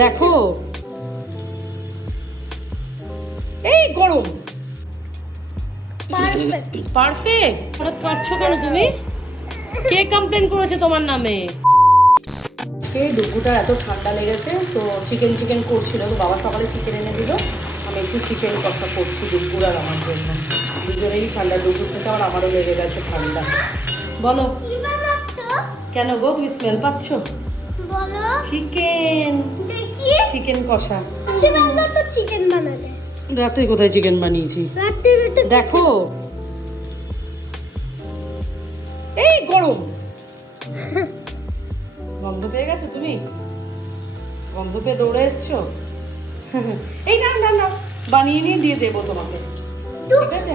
দেখো এই গরম পারফেক্ট। হঠাৎ কাঁদছো কেন তুমি? কে কমপ্লেন করেছে তোমার নামে? এই দুপুরটা এত ঠান্ডা লেগেছে তো চিকেন করছিল, তো বাবা সকালে চিকেন এনে দিল, আমি একটু চিকেন কষা করছি দুপুর আর আমার জন্য। দুজনেরই ঠান্ডা, দুপুর থেকে আমারও লেগে গেছে ঠান্ডা। বলো কেন গো, তুমি স্মেল পাচ্ছ? বলো চিকেন দেখি চিকেন কষা। তুমি বললো তো চিকেন বানাবে। রাতে কোথায় চিকেন বানিয়েছি? রাতে দেখো এই গরম গন্ধ পেয়ে গেছো তুমি? গন্ধ পেয়ে দৌড়ে এসছো? এই না না না, বানিয়ে নিয়ে দিয়ে দেবো তোমাকে, ঠিক আছে?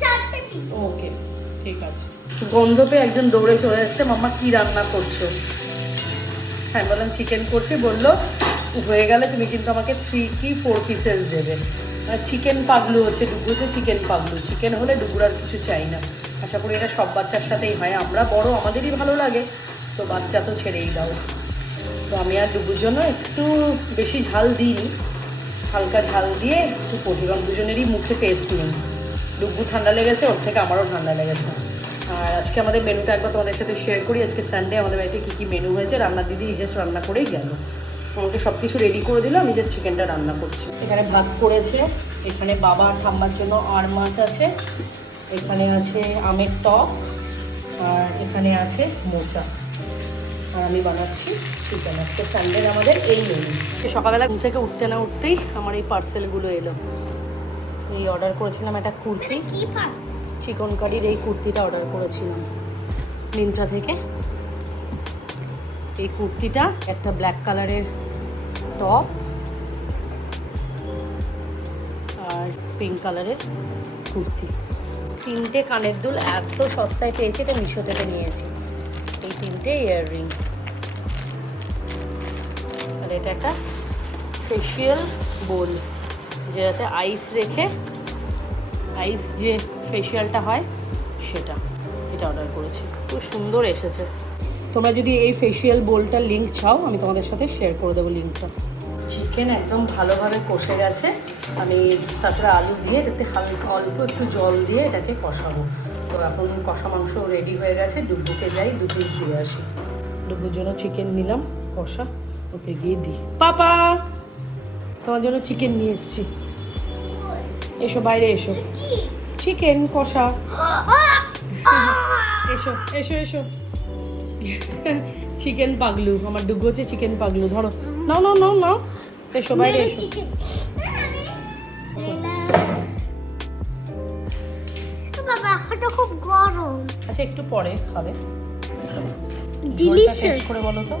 চারটে ওকে ঠিক আছে। গন্ধ পেয়ে একজন দৌড়ে চলে এসছে, মাম্মা কি রান্না করছো? হ্যাঁ বললাম চিকেন করছি, বললো হয়ে গেলে তুমি কিন্তু আমাকে 3 কি 4 পিসেস দেবে। আর চিকেন পাগলু হচ্ছে, ডুগু হচ্ছে চিকেন পাগলু। চিকেন হলে ডুগুর আর কিছু চাই না। আশা করি এটা সব বাচ্চার সাথেই হয়, আমরা বড় আমাদেরই ভালো লাগে, তো বাচ্চা তো ছেড়েই দাও। তো আমি আর ডুগুর জন্য একটু বেশি ঝাল দিইনি, হালকা ঝাল দিয়ে একটু করছি, কারণ দুজনেরই মুখে টেস্ট নেই। ডুগু ঠান্ডা লেগেছে, ওর থেকে আমারও ঠান্ডা লেগেছে। আর আজকে আমাদের মেনুটা একবার তোমাদের সাথে শেয়ার করি। আজকে সানডে, আমাদের বাড়িতে কী কী মেনু হয়েছে। রান্নার দিদি জাস্ট রান্না করেই গেল, আমাকে সব কিছু রেডি করে দিল, আমি জাস্ট চিকেনটা রান্না করছি। এখানে ভাত করেছে, এখানে বাবা ঠাম্মার জন্য আর মাছ আছে, এখানে আছে আমের টক, আর এখানে আছে মোচা, আর আমি বানাচ্ছি চিকেন। আজকে সানডে আমাদের এই মেনু। সকালবেলা ঘুম থেকে উঠতে না উঠতেই আমার এই পার্সেলগুলো এলো। এই অর্ডার করেছিলাম একটা কুর্তি, কি পারফেক্ট চিকন কারির এই কুর্তিটা অর্ডার করেছিলাম মিন্ত্রা থেকে। এই কুর্তিটা একটা ব্ল্যাক কালারের টপ আর পিঙ্ক কালারের কুর্তি। 3টে কানের দুল এত সস্তায় পেয়েছি, এটা মিশো থেকে নিয়েছি। এই 3টে ইয়াররিং, আর এটা একটা ফেশিয়াল বোল, যেটাতে আইস রেখে, আইস যে ফেশিয়ালটা হয় সেটা, এটা অর্ডার করেছি। খুব সুন্দর এসেছে। তোমরা যদি এই ফেশিয়াল বোলটার লিঙ্ক চাও, আমি তোমাদের সাথে শেয়ার করে দেবো লিঙ্কটা। চিকেন একদম ভালোভাবে কষে গেছে, আমি তারপরে আলু দিয়ে এটাতে হালকা অল্প একটু জল দিয়ে এটাকে কষাবো। তো এখন কষা মাংস রেডি হয়ে গেছে, ডুবুকে যাই 2 পিস দিয়ে আসি। ডুবুর জন্য চিকেন নিলাম কষা, ওকে গিয়ে দিই। পাপা তোমার জন্য চিকেন নিয়ে এসেছি, এসো বাইরে এসো। চিকেন কষা, এসো এসো এসো। চিকেন পাগলু, আমার ডুগু হচ্ছে চিকেন পাগলু। ধরো, নাও নাও নাও নাও, এসো বাইরে এসো। বাবা এটা খুব গরম। আচ্ছা একটু পরে খাবে। ডিলিশিয়াস টেস্ট করে বলো তো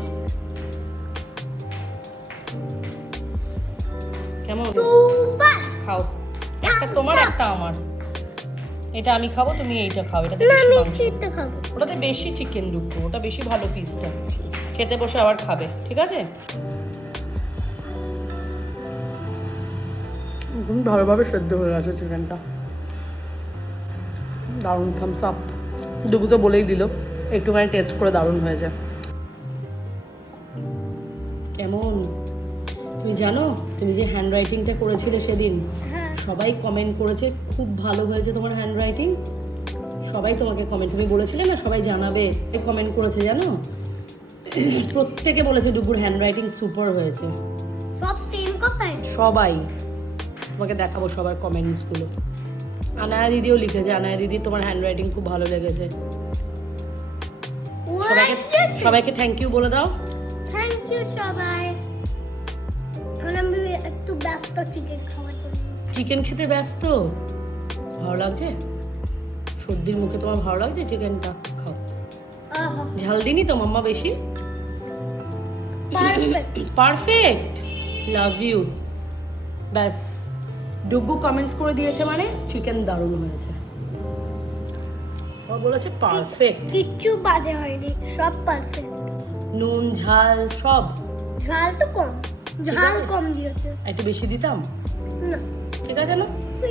কেমন। সুপার। খাও, একটা তোমার একটা আমার। এটা আমি খাবো, তুমি এইটা খাও। এটাতে না বেশি আমি মাংস, এটা খাবো। ওটাতে বেশি চিকেন ডুগু, ওটা বেশি ভালো পিসটা। খেতে বসে আবার খাবে, ঠিক আছে? ভালোভাবে সেদ্ধ হয়ে গেছে চিকেনটা, দারুণ। Thums up. ডুগু তো বলেই দিল, একটুখানি টেস্ট করে দারুণ হয়েছে। কেমন? তুমি জানো তুমি যে হ্যান্ড রাইটিংটা করেছিলে সেদিন, হ্যাঁ সবাই কমেন্ট করেছে খুব ভালো হয়েছে তোমার হ্যান্ড রাইটিং। সবাই তোমাকে কমেন্ট, তুমি বলেছিলে না সবাই জানাবে, কমেন্ট করেছে জানো। প্রত্যেকে বলেছে ডুগুর হ্যান্ড রাইটিং সুপার হয়েছে। সব সেম কথাই। সবাই, তোমাকে দেখাবো সবার কমেন্টসগুলো। আনায়া দিদিও লিখেছে, আনায়া দিদি তোমার হ্যান্ড রাইটিং খুব ভালো লেগেছে। সবাইকে থ্যাংক ইউ বলে দাও। থ্যাংক ইউ সবাই। আমি একটু ব্যস্ত চিকেন খাওয়ার জন্য। চিকেন খেতে ব্যস্ত? ভালো লাগছে? সর্দির মুখে তোমার ভালো লাগছে চিকেনটা? খাও। আহা ঝাল দিনি তো মাম্মা বেশি? পারফেক্ট। Perfect, love you. ব্যাস, ডুগু কমেন্টস করে দিয়েছে মানে চিকেন দারুণ হয়েছে। ও বলেছে পারফেক্ট, কিচ্ছু বাজে হয়নি, সব পারফেক্ট। নুন ঝাল সব। ঝাল তো কম, ঝাল আছে? কম দিয়েছে। একটু বেশি দিতাম? না ঠিক আছে না,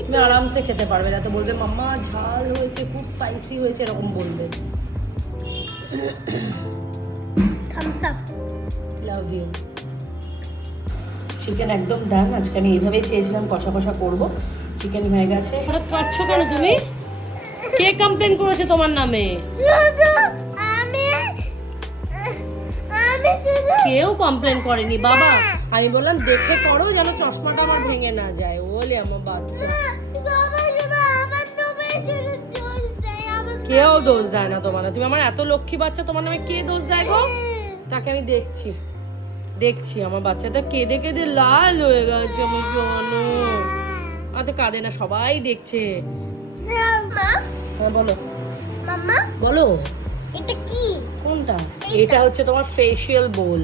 তুমি আরামসে খেতে পারবে না। তো বলবে মাম্মা ঝাল হয়েছে, খুব স্পাইসি হয়েছে, এরকম বলবে। Thums up. Love you. Chicken একদম ডান। আজকে আমি এইভাবেই চেয়েছিলাম, কষা কষা করবো। চিকেন হয়ে গেছে। হঠাৎ কাঁদছো কেন তুমি? কে কমপ্লেন করেছে তোমার নামে? শুধু আমি আমি শুধু কেউ কমপ্লেন করেনি বাবা। আমি বললাম দেখে করো যেন চশমাটা আমার ভেঙে না যায়। ওলে আমার বাচ্চা। সবাই শুধু আমার নামে শুধু দোষ দেয় আমার কেউ দোষ দেয় না তোমার। তুমি আমার এত লক্ষ্মী বাচ্চা, তোমার নামে কে দোষ দেয় গো? তাকে আমি দেখছি দেখছি। আমার বাচ্চাটা কেঁদে কেঁদে লাল হয়ে গেছে। আমি জানো অত কাঁদে না, সবাই দেখছে। মা হ্যাঁ বলো মাম্মা বলো। এটা কি? কোনটা? এটা হচ্ছে তোমার ফেশিয়াল বোল।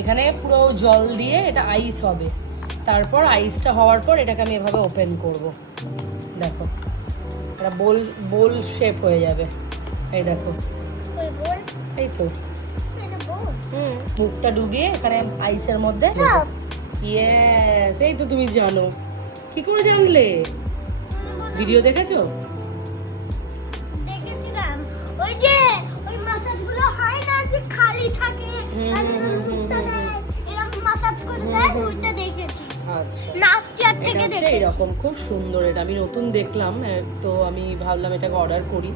এখানে পুরো জল দিয়ে এটা আইস হবে। তারপর আইসটা হওয়ার পর এটাকে আমি এভাবে ওপেন করব। দেখো এটা বোল বোল শেপ হয়ে যাবে। এই দেখো, ওই বল এই তো। এটা বল মুখটা ডুবিয়ে এখানে আইসের মধ্যে। ইয়েস, এই তো তুমি জানো। কি করে জানলে? ভিডিও দেখেছো? দেখেছিলাম ওই যে ওই মাসাজগুলো হয় না যে খালি থাকে আর মুখটা দেয়, এরকম মাসাজ করে দেয়, ওইটা দেখেছি। আচ্ছা, নাস্টিয়ার এটা থেকে হচ্ছে দেখেছি। এরকম, খুব সুন্দর। এটা আমি নতুন দেখলাম, তো আমি ভাবলাম এটাকে অর্ডার করি।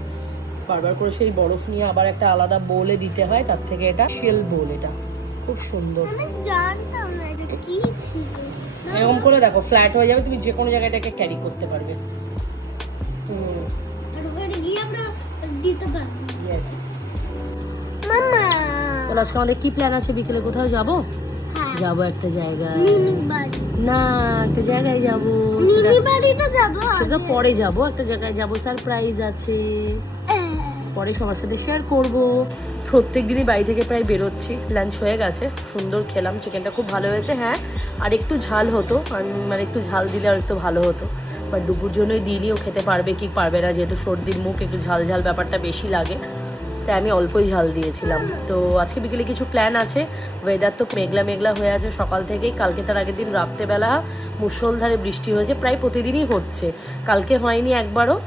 বারবার করে সেই বরফ নিয়ে আবার একটা আলাদা বোলে দিতে হয়, তার থেকে এটা শেল বোল। এটা খুব সুন্দর। আমি জানতাম না এটা কি ছিল। এরকম করে দেখো, ফ্ল্যাট হয়ে যাবে, তুমি যে কোনো জায়গায় এটাকে ক্যারি করতে পারবে। আর ওখানে গিয়ে আমরা দিতে পারবো। ইয়েস। মাম্মা তাহলে আজকে আমাদের কি প্ল্যান আছে? বিকেলে কোথাও যাবো? হ্যাঁ যাবো একটা জায়গায়। মিনি বাড়ি। না, একটা জায়গায় যাবো। মিনি বাড়িতে যাবো সেটা আগে। পরে যাবো, একটা জায়গায় যাবো, সারপ্রাইজ আছে। পরে সবার সাথে শেয়ার করব। প্রত্যেক দিনই বাড়ি থেকে প্রায় বেরোচ্ছি। লাঞ্চ হয়ে গেছে, সুন্দর খেলাম, চিকেনটা খুব ভালো হয়েছে। হ্যাঁ, আর একটু ঝাল হতো, মানে একটু ঝাল দিলে আর একটু ভালো হতো। বাট দুপুর জন্যই দিনই, ও খেতে পারবে কি পারবে না, যেহেতু সর্দির মুখ, একটু ঝাল ঝাল ব্যাপারটা বেশি লাগে, তাই আমি অল্পই ঝাল দিয়েছিলাম। তো আজকে বিকেলে কিছু প্ল্যান আছে। ওয়েদার তো মেঘলা মেঘলা হয়ে আছে সকাল থেকেই। কালকে তার আগের দিন রাত্রেবেলা মুষলধারে বৃষ্টি হয়েছে, প্রায় প্রতিদিনই হচ্ছে। কালকে হয়নি একবারও।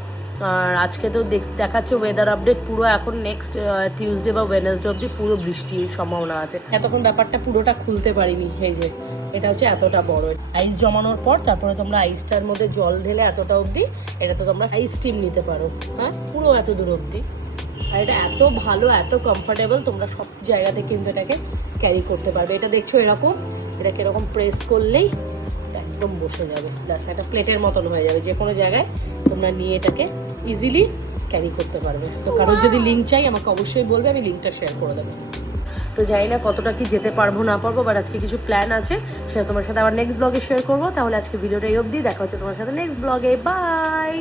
আর আজকে তো দেখাচ্ছে ওয়েদার আপডেট পুরো এখন নেক্সট টিউসডে বা ওয়েডনেসডে অবধি পুরো বৃষ্টির সম্ভাবনা আছে। এতক্ষণ ব্যাপারটা পুরোটা খুলতে পারিনি। এই যে এটা হচ্ছে এতটা বড় আইস জমানোর পর, তারপরে তোমরা আইসটার মধ্যে জল ঢেলে এতটা অবধি এটা তো তোমরা আইস স্টিম নিতে পারো। হ্যাঁ, পুরো এত দূর অবধি। আর এটা এত ভালো, এত কমফোর্টেবল, তোমরা সব জায়গাতে কিন্তু এটাকে ক্যারি করতে পারবে। এটা দেখছো এরকম, এটাকে এরকম প্রেস করলেই একদম বসে যাবে। ব্যাস, একটা প্লেটের মতন হয়ে যাবে। যে কোনো জায়গায় তোমরা নিয়ে এটাকে ইজিলি ক্যারি করতে পারবে। তো কারোর যদি লিঙ্ক চাই আমাকে অবশ্যই বলবে, আমি লিঙ্কটা শেয়ার করে দেবো। তো জানি না কতটা কি যেতে পারবো না পারবো, বাট আজকে কিছু প্ল্যান আছে, সেটা তোমার সাথে আবার নেক্সট ব্লগে শেয়ার করবো। তাহলে আজকে ভিডিওটা এই অবধি। দেখা হচ্ছে তোমার সাথে নেক্সট ব্লগে। বাই।